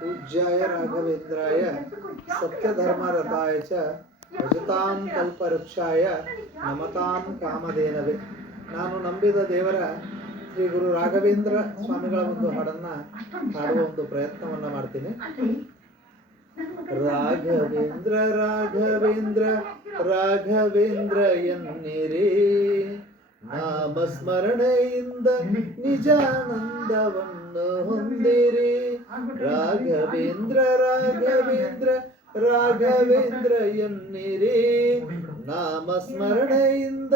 पूज्याय राघवेंद्राय सत्यधर्मरताय च ಭಜತಾಂ ಕಲ್ಪವೃಕ್ಷಾಯ ನಮತಾಂ ಕಾಮಧೇನವೇ. ನಾನು ನಂಬಿದ ದೇವರ ಶ್ರೀ ಗುರು ರಾಘವೇಂದ್ರ ಸ್ವಾಮಿಗಳ ಒಂದು ಹಾಡನ್ನ ಹಾಡುವ ಒಂದು ಪ್ರಯತ್ನವನ್ನ ಮಾಡ್ತೀನಿ. ರಾಘವೇಂದ್ರ ರಾಘವೇಂದ್ರ ರಾಘವೇಂದ್ರ ಎನ್ನಿರಿ, ನಾಮಸ್ಮರಣೆಯಿಂದ ನಿಜಾನಂದವನ್ನು ಹೊಂದಿರಿ. ರಾಘವೇಂದ್ರ ರಾಘವೇಂದ್ರ ರಾಘವೇಂದ್ರ ಎನ್ನಿರಿ, ನಾಮಸ್ಮರಣೆಯಿಂದ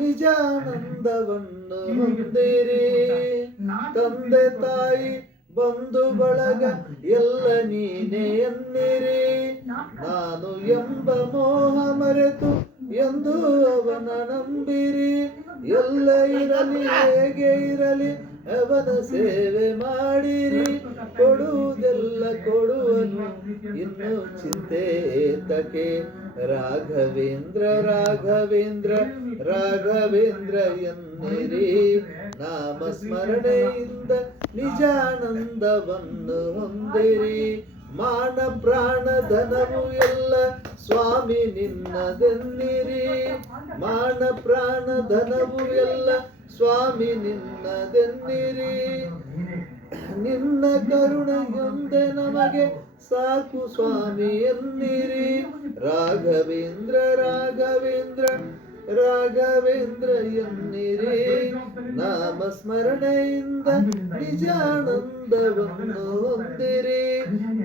ನಿಜಾನಂದವನ್ನು ಹೊಂದಿರಿ. ತಂದೆ ತಾಯಿ ಬಂಧು ಬಳಗ ಎಲ್ಲ ನೀನೇ ಎನ್ನಿರಿ, ನಾನು ಎಂಬ ಮೋಹ ಮರೆತು ಎಂದು ಅವನ ನಂಬಿರಿ. ಎಲ್ಲ ಇರಲಿ ಹೇಗೆ ಇರಲಿ ಅವನ ಸೇವೆ ಮಾಡಿರಿ. ಕೊಡುವುದೆಲ್ಲ ಕೊಡುವನು ಇನ್ನು ಚಿಂತೆ ಏತಕ್ಕೆ. ರಾಘವೇಂದ್ರ ರಾಘವೇಂದ್ರ ರಾಘವೇಂದ್ರ ಎನ್ನಿರಿ, ನಾಮಸ್ಮರಣೆಯಿಂದ ನಿಜಾನಂದವನ್ನು ಹೊಂದಿರಿ. ಮಾನ ಪ್ರಾಣ ಧನವು ಎಲ್ಲ ಸ್ವಾಮಿ ನಿನ್ನದೆನ್ನಿರಿ, ಮಾನ ಪ್ರಾಣ ಧನವು ಎಲ್ಲ ಸ್ವಾಮಿ ನಿನ್ನದೆನ್ನಿರಿ. ನಿನ್ನ ಕರುಣೆಯೊಂದೆ ನಮಗೆ ಸಾಕು ಸ್ವಾಮಿ ಎನ್ನಿರಿ. ರಾಘವೇಂದ್ರ ರಾಘವೇಂದ್ರ ರಾಘವೇಂದ್ರ ಎನ್ನಿರಿ, ನಾಮಸ್ಮರಣೆಯಿಂದ ನಿಜಾನಂದವನ್ನು ಹೊಂದಿರಿ.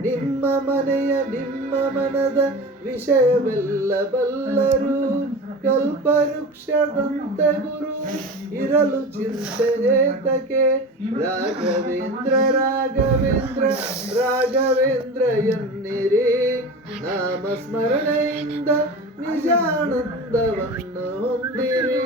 ನಿಮ್ಮ ಮನೆಯ ನಿಮ್ಮ ಮನದ ವಿಷಯವೆಲ್ಲ ಬಲ್ಲರು, ಕಲ್ಪವೃಕ್ಷದಂತೆ ಗುರು ಇರಲು ಚಿಂತೆ ಏತಕ್ಕೆ. ರಾಘವೇಂದ್ರ ರಾಘವೇಂದ್ರ ರಾಘವೇಂದ್ರ ಎನ್ನಿರಿ, ನಾಮಸ್ಮರಣೆಯಿಂದ ನಿಜಾನಂದವನ್ನು ಹೊಂದಿರಿ.